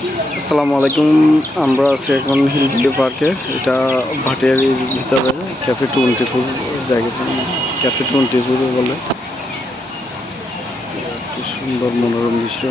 আসসালামু আলাইকুম। আমরা আছি এখন হিলভিউ পার্কে। এটা ভাটিয়ারির ভিতরে ক্যাফে 24 জায়গাটা, ক্যাফে 24 বলে। কি সুন্দর মনোরম দৃশ্য।